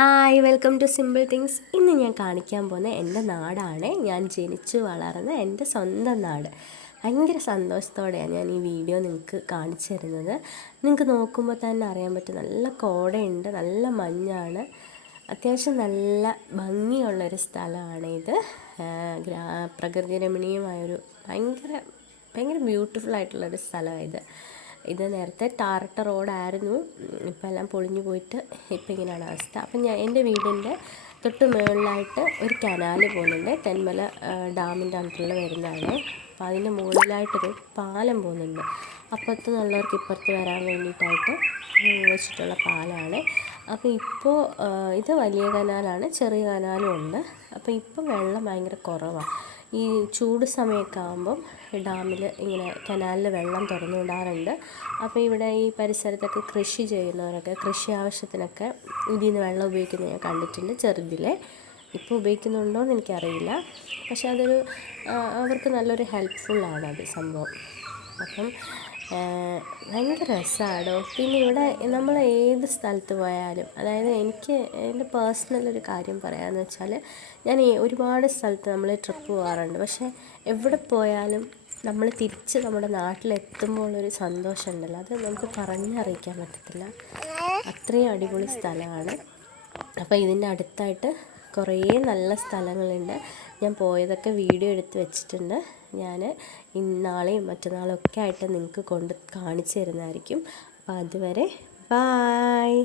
Hi welcome to simple things ഇന്ന് ഞാൻ കാണിക്കാൻ പോകുന്ന എന്റെ നാടാണ്. ഞാൻ ജനിച്ചു വളർന്ന എന്റെ സ്വന്തം നാട്. ഭയങ്കര സന്തോഷത്തോടെയാണ് ഞാൻ ഈ വീഡിയോ നിങ്ങൾക്ക് കാണിച്ചു തരുന്നത്. നിങ്ങൾക്ക് നോക്കുമ്പോൾ തന്നെ അറിയാൻ പറ്റും നല്ല കോടയുണ്ട് നല്ല മഞ്ഞാണ്. അത്യാവശ്യം നല്ല ഭംഗിയുള്ളൊരു സ്ഥലമാണ് ഇത് പ്രകൃതി രമണീയമായൊരു ഭയങ്കര ഭയങ്കര ബ്യൂട്ടിഫുൾ ആയിട്ടുള്ളൊരു സ്ഥലമാണ് ഇത് ഇത് നേരത്തെ ടാറിട്ട റോഡായിരുന്നു. ഇപ്പം എല്ലാം പൊളിഞ്ഞു പോയിട്ട് ഇപ്പം ഇങ്ങനെയാണ് അവസ്ഥ. അപ്പം ഞാൻ എന്റെ വീടിന്റെ തൊട്ട് മുകളിലായിട്ട് ഒരു കനാൽ പോകുന്നുണ്ട്. തെന്മല ഡാമിന്റെ അടുത്തുള്ള വരുന്നതാണ്. അപ്പോൾ അതിന്റെ മുകളിലായിട്ടൊരു പാലം പോകുന്നുണ്ട്. അപ്പുറത്ത് നിന്നുള്ളവർക്ക് ഇപ്പുറത്ത് വരാൻ വേണ്ടിയിട്ടായിട്ട് വെച്ചിട്ടുള്ള പാലാണ്. അപ്പോൾ ഇപ്പോൾ ഇത് വലിയ കനാലാണ് ചെറിയ കനാലും ഉണ്ട്. അപ്പോൾ ഇപ്പോൾ വെള്ളം ഭയങ്കര കുറവാണ്. ഈ ചൂട് സമയമൊക്കെ ആകുമ്പം ഡാമിൽ ഇങ്ങനെ കനാലിൽ വെള്ളം തുറന്നു വിടാറുണ്ട് അപ്പോൾ ഇവിടെ ഈ പരിസരത്തൊക്കെ കൃഷി ചെയ്യുന്നവരൊക്കെ കൃഷി ആവശ്യത്തിനൊക്കെ ഇതിൽ നിന്ന് വെള്ളം ഉപയോഗിക്കുന്നത് ഞാൻ കണ്ടിട്ടുണ്ട് ചെറുതിലെ. ഇപ്പോൾ ഉപയോഗിക്കുന്നുണ്ടോ എന്ന് എനിക്കറിയില്ല. പക്ഷെ അതൊരു അവർക്ക് നല്ലൊരു ഹെൽപ്ഫുള്ളാണ് അത് സംഭവം. അപ്പം ഭയങ്കര രസമാണോ പിന്നെ ഇവിടെ നമ്മൾ ഏത് സ്ഥലത്ത് പോയാലും അതായത് എനിക്ക് എന്റെ പേഴ്സണൽ ഒരു കാര്യം പറയാമെന്ന് വെച്ചാൽ ഞാൻ ഒരുപാട് സ്ഥലത്ത് നമ്മൾ ട്രിപ്പ് പോകാറുണ്ട് പക്ഷേ എവിടെ പോയാലും നമ്മൾ തിരിച്ച് നമ്മുടെ നാട്ടിലെത്തുമ്പോൾ ഒരു സന്തോഷം ഉണ്ടല്ലോ അത് നമുക്ക് പറഞ്ഞറിയിക്കാൻ പറ്റത്തില്ല. അത്രയും അടിപൊളി സ്ഥലമാണ്. അപ്പോൾ ഇതിന്റെ അടുത്തായിട്ട് കുറേ നല്ല സ്ഥലങ്ങളുണ്ട്. ഞാൻ പോയതൊക്കെ വീഡിയോ എടുത്ത് വെച്ചിട്ടുണ്ട്. ഞാൻ ഇന്നാളെയും മറ്റന്നാളും ഒക്കെ ആയിട്ട് നിങ്ങൾക്ക് കൊണ്ട് കാണിച്ചു തരുന്നതായിരിക്കും. അപ്പോൾ അതുവരെ ബായ്